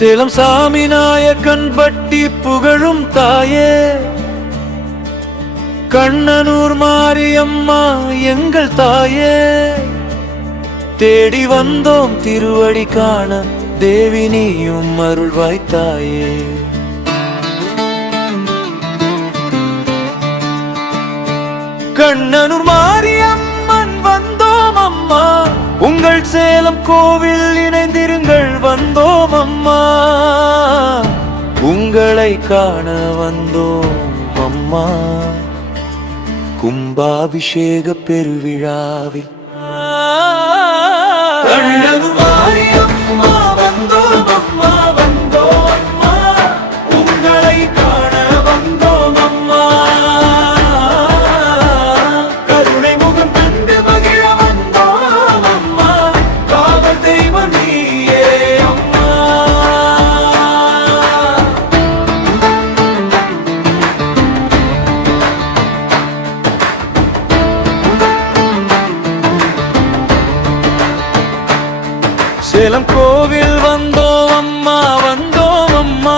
சேலம் சாமி நாயக்கன் பட்டி புகழும் தாயே, கண்ணனூர் மாரியம்மா எங்கள் தாயே, தேடி வந்தோம் திருவடி காண தேவி நீயும் அருள்வாய் தாயே. கண்ணனூர் மாரியம்மன் வந்தோம் அம்மா, உங்கள் சேலம் கோவில் இணைந்திருங்கள் வந்தோம் அம்மா, உங்களை காண வந்தோம் அம்மா, கும்பாபிஷேக பெருவிழாவில். கண்ணனூர் மாரியம்மா வந்தோம் அம்மா, வந்தோம் அம்மா, உங்களை காண வந்தோம் அம்மா, கருணை முகம் கண்டு மகிழ வந்தோம் அம்மா, காவல் தெய்வம் நீயே அம்மா. சேலம் கோவில் வந்தோம் அம்மா, வந்தோம் அம்மா,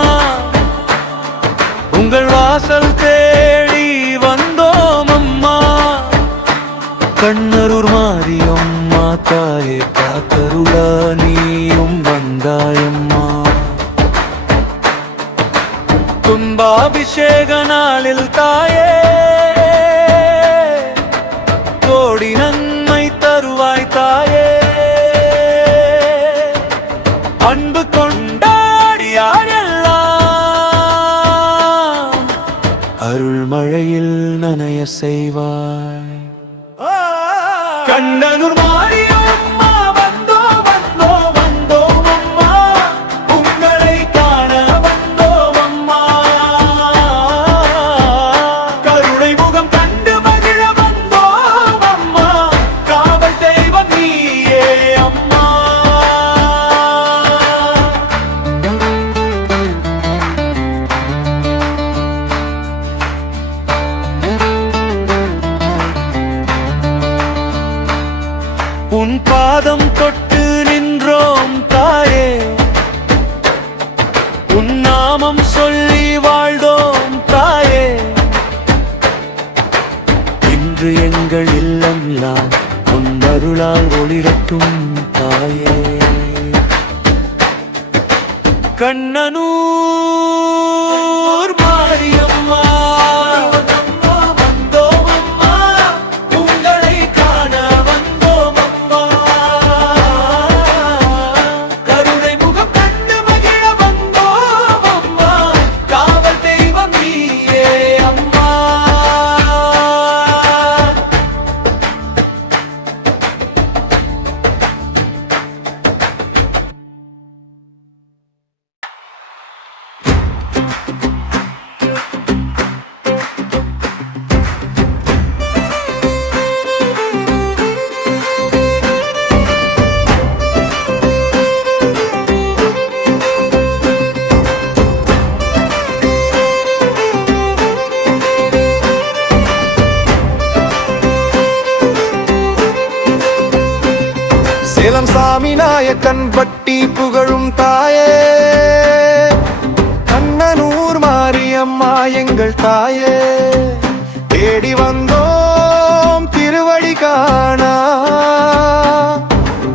உங்கள் வாசல் தேடி வந்தோம் அம்மா, கண்ணனூர் மாரியம்மா தாயே காத்தருள நீயும் வந்தாயம்மா, கும்பாபிஷேக நாளில் தாயே கோடி நன்மை தருவாய் தாயே, அன்பு கொண்டாடியார் எல்லாம் அருள்மழையில் நனைய செய்வாய். கண்ணனூர் மாரியம்மா வந்தோம் வந்தோம் வந்தோம் அம்மா, உங்களை காண வந்தோம் அம்மா, கருணை முகம் கண்டு மகிழ வந்தோம் அம்மா, காவல் தெய்வம் நீயே அம்மா. உன் பாதம் தொட்டு நின்றோம் தாயே, உன் நாமம் சொல்லி வாழ்ந்தோம் தாயே, இன்று எங்கள் இல்லமெல்லாம் உன் அருளால் ஒளிரட்டும் தாயே. கண்ணனூர் மாரியம்மா வந்தோம் அம்மா, உங்களை காண வந்தோம் அம்மா, கருணை முகம் கண்டு மகிழ வந்தோம் அம்மா, காவல் தெய்வம் நீயே அம்மா. சேலம் சாமி நாயக்கன் பட்டி புகழும் தாயே, கண்ணனூர் மாரியம்மா எங்கள் தாயே, தேடி வந்தோம் திருவடி காண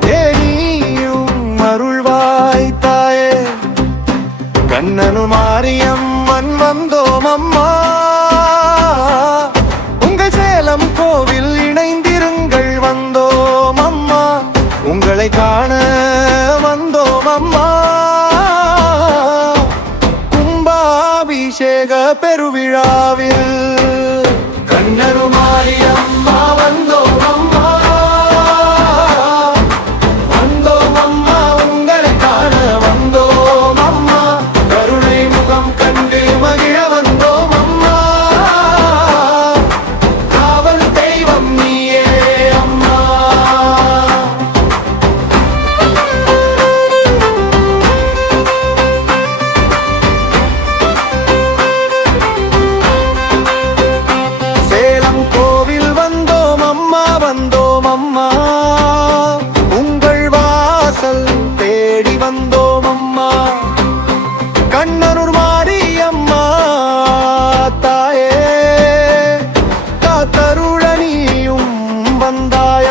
தேனியும் அருள்வாய் தாயே. கண்ணனூர் மாரியம்மன் வந்தோம் அம்மா, உங்கள் சேலம் கோவில் இணைந்திருங்கள் வந்தோம் அம்மா, உங்களை காண வந்தோம் அம்மா, கும்பாபிஷேக பெருவிழாவில். கண்ணனூர் மாரியம்மா வந்தோம் அம்மா, வந்தோம் அம்மா, உங்களை காண வந்தோம் அம்மா, கருணை முகம் கண்டு மகிழ வந்தோம் அம்மா, காவல் தெய்வம் நீயே அம்மா.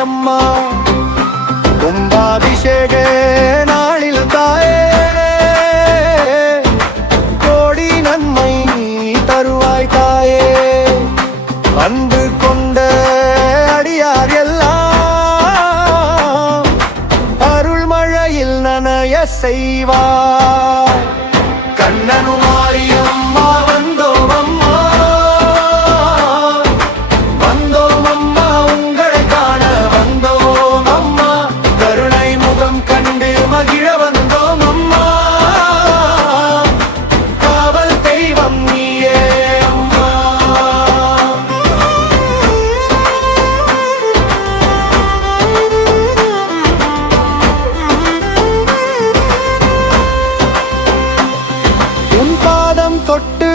அம்மா. கும்பாபிஷேக நாளில் தாயே, கோடி நன்மை தருவாய் தாயே. அன்பு கொண்ட அடியார் எல்லாம் அருள்மழையில் நனைய செய்வார். கண்ணனுமாரி அம்மா வந்தோம் அம்மா, வந்தோம் அம்மா, உங்களை காண வந்தோம் அம்மா. கருணை முகம் கண்டு மகிழ வந்தோம் அம்மா. காவல் தெய்வம் நீயே அம்மா. உன் பாதம் தொட்டு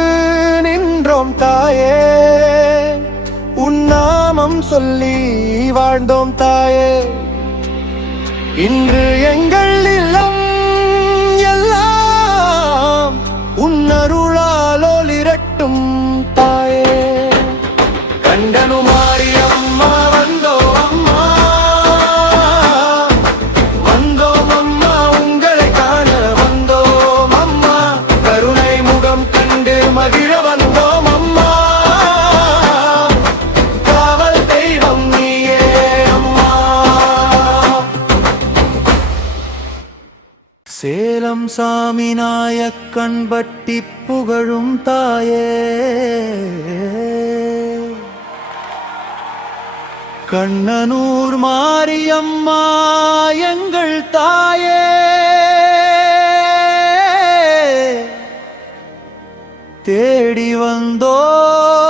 நின்றோம் தாயே, உன் நாமம் சொல்லி வாழ்ந்தோம் தாயே. இன்று எங்கள் இல்லம் எல்லாம் உன் அருளால் ஒளிரட்டும் தாயே. கண்டனுமாரி அம்மா வந்தோம் அம்மா, வந்தோம் அம்மா, உங்களை காண வந்தோம் அம்மா. கருணை முகம் கண்டு மகிழ வந்தோம் அம்மா. காவல் தெய்வம் நீயே அம்மா. சேலம் சாமிநாயக்கன் பட்டி புகழும் தாயே, கண்ணனூர் மாரியம்மா எங்கள் தாயே. தேடி வந்தோம்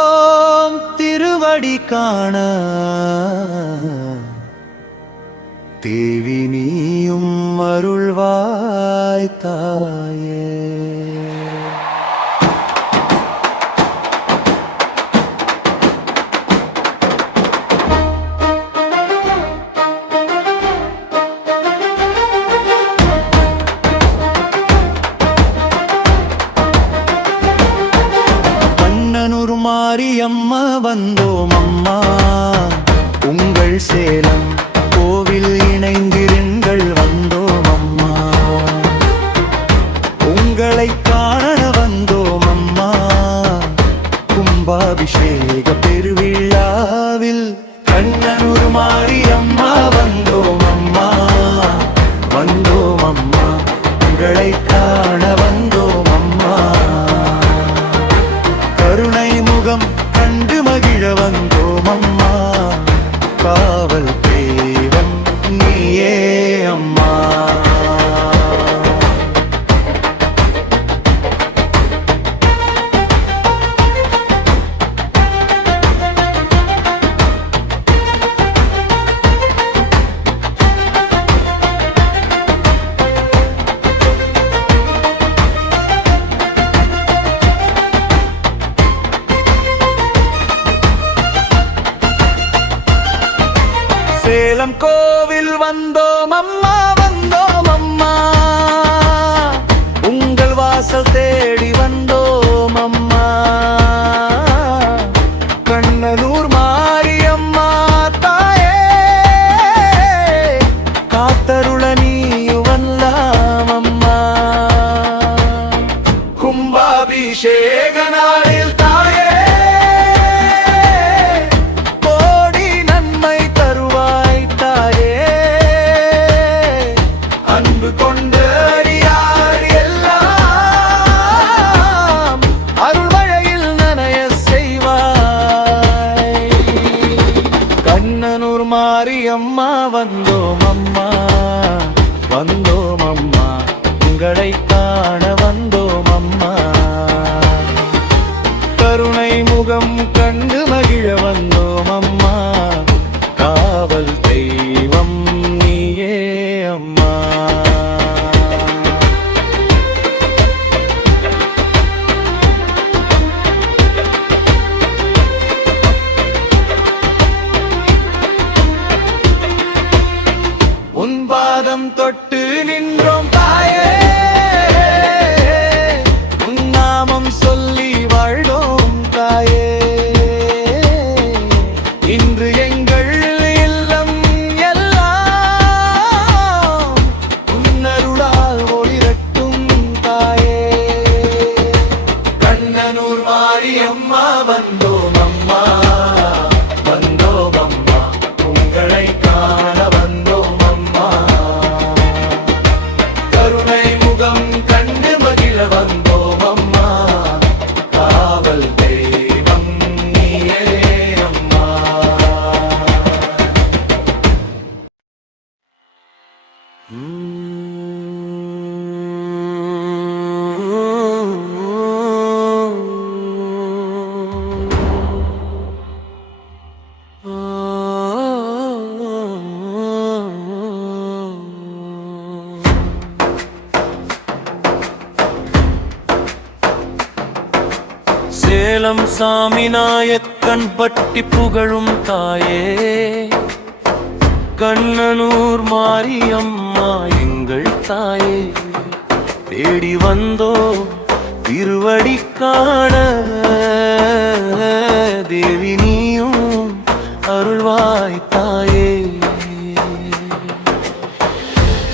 திருவடி காண, தேவி நீயும் அருள்வாய் தாயே. கண்ணனூர் மாரியம்மா வந்தோம் அம்மா, உங்கள் சேலம் கோவில் இணைந்திருங்கள் வந்தோம் அம்மா. உங்களை காண வந்தோம் அம்மா. கும்பாபிஷேக பெருவிழாவில் கண்ணனூர் மாரியம்மா வந்தோம் அம்மா, வந்தோம் அம்மா, உங்களை காண வந்தோம் அம்மா. கருணை முகம் கண்டு மகிழ வந்தோம் அம்மா. காவல் தெய்வம் நீயே அம்மா. சேலம் கோவில் வந்தோம் அம்மா, வந்தோம் அம்மா, உங்கள் வாசல் தேடி வந்தோம் அம்மா. கண்ணனூர் மாரியம்மா தாயே, காத்தருள நீயும் வல்லாம் அம்மா. கும்பாபிஷேக நாளில் தாயே, கோடி நன்மை தருவாய் தாயே. அன்பு கொண்ட அடியார் எல்லாம் அருள்மழையில் நனைய செய்வாய். கண்ணனூர் மாரியம்மா வந்தோம் அம்மா, வந்தோம் அம்மா, உங்களை காண வந்தோம் அம்மா. கருணை முகம் கண்டு மகிழ வந்தோம் அம்மா. காவல் தெய்வம் நீயே அம்மா. உன் பாதம் தொட்டு நின்றோம் தாயே, உன் நாமம் சொல்லி வாழ்ந்தோம் தாயே. இன்று எங்கள் இல்லம் சேலம் சாமிநாயக்கன் பட்டி புகழும் தாயே, கண்ணனூர் மாரியம்மா எங்கள் தாயே, தேடி வந்தோ திருவடி காண, தேவி நீயும் அருள்வாய் தாயே.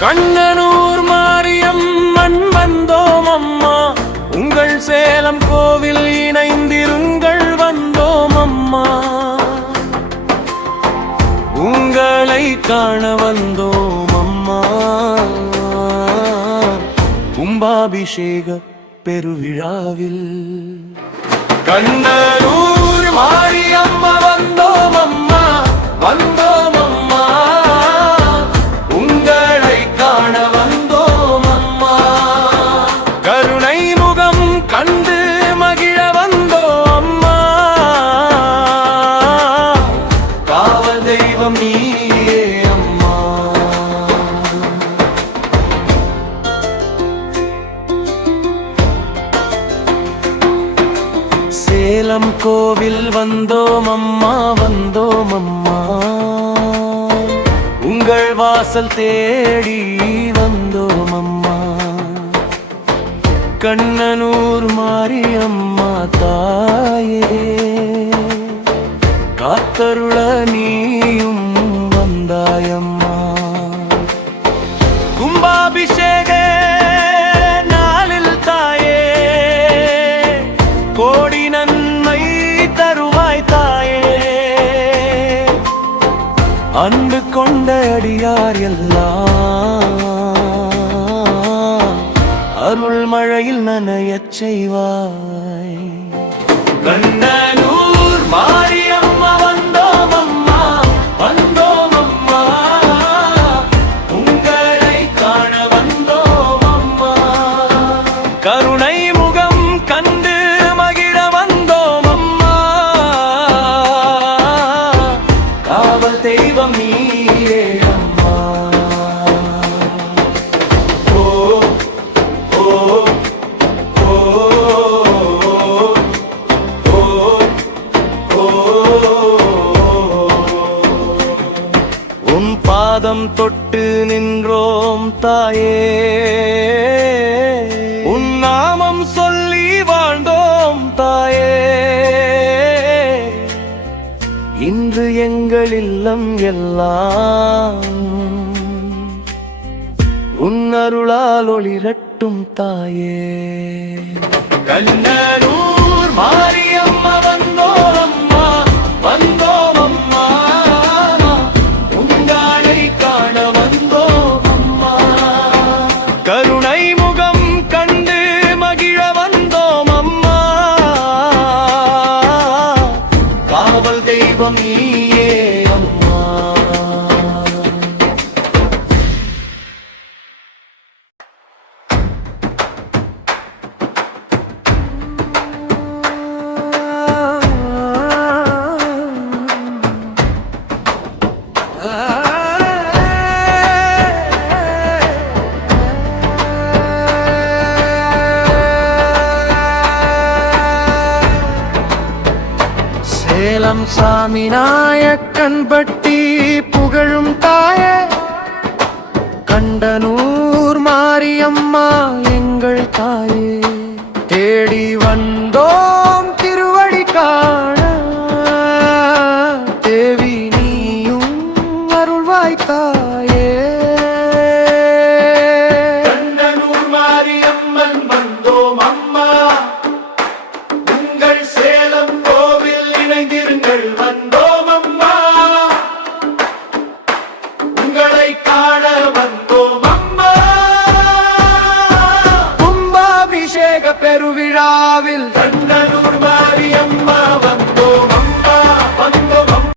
கண்ணனூர் மாரியம்மன் வந்தோம் அம்மா, உங்கள் சேலம் கோவில் இணைந்திருங்கள் வந்தோம் அம்மா, உங்களை காண வந்தோம் அம்மா. கும்பாபிஷேக பெருவிழாவில் கண்ணனூர் மாரியம்மா வந்தோம் அம்மா, வந்தோம் அம்மா, உங்களை காண வந்தோம் அம்மா. கருணை முகம் கண்டு மகிழ வந்தோம் அம்மா, காவல் தெய்வம் நீயே அம்மா. சேலம் கோவில் வந்தோம் அம்மா, வந்தோம் அம்மா, உங்கள் வாசல் தேடி வந்தோம் அம்மா. கண்ணனூர் மாரியம்மா தாயே, காத்தருள நீயும் வந்தாயம்மா. கும்பாபிஷேக நாளில் தாயே, கோடி நன்மை தருவாய் தாயே. அன்பு கொண்ட அடியார் எல்லாம் அருள் மழையில் நனையச் செய்வாய். கண்ணனூர் மாரியம்மா வந்தோம் அம்மா, வந்தோம் அம்மா, உங்களை காண வந்தோம் அம்மா. கருணை முகம் கண்டு மகிழ வந்தோம் அம்மா, காவல் தெய்வம் நீயே அம்மா. உன் பாதம் தொட்டு நின்றோம் தாயே, உன் நாமம் சொல்லி வாழ்ந்தோம் தாயே. இன்று எங்கள் இல்லம் எல்லாம் உன் அருளால் ஒளிரட்டும் தாயே. கண்ணனூர் மாரியம்மா வந்தோம் அம்மா, வந்தோம் அம்மா, உங்களை காண வந்தோம் அம்மா. கருணை முகம் கண்டு மகிழ வந்தோம் அம்மா, காவல் தெய்வம் நீயே அம்மா. சேலம் சாமிநாயக்கன் பட்டி புகழும்